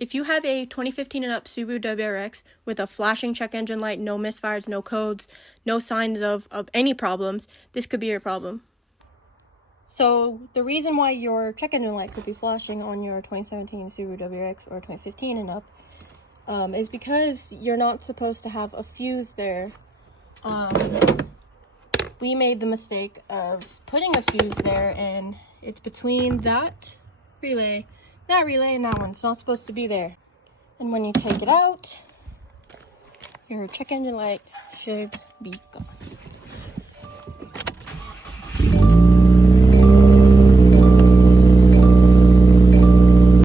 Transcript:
If you have a 2015 and up Subaru WRX with a flashing check engine light, no misfires, no codes, no signs of any problems, this could be your problem. So the reason why your check engine light could be flashing on your 2017 Subaru WRX or 2015 and up is because you're not supposed to have a fuse there. We made the mistake of putting a fuse there, and it's between that relay, and that one. It's not supposed to be there. And when you take it out, your check engine light should be gone.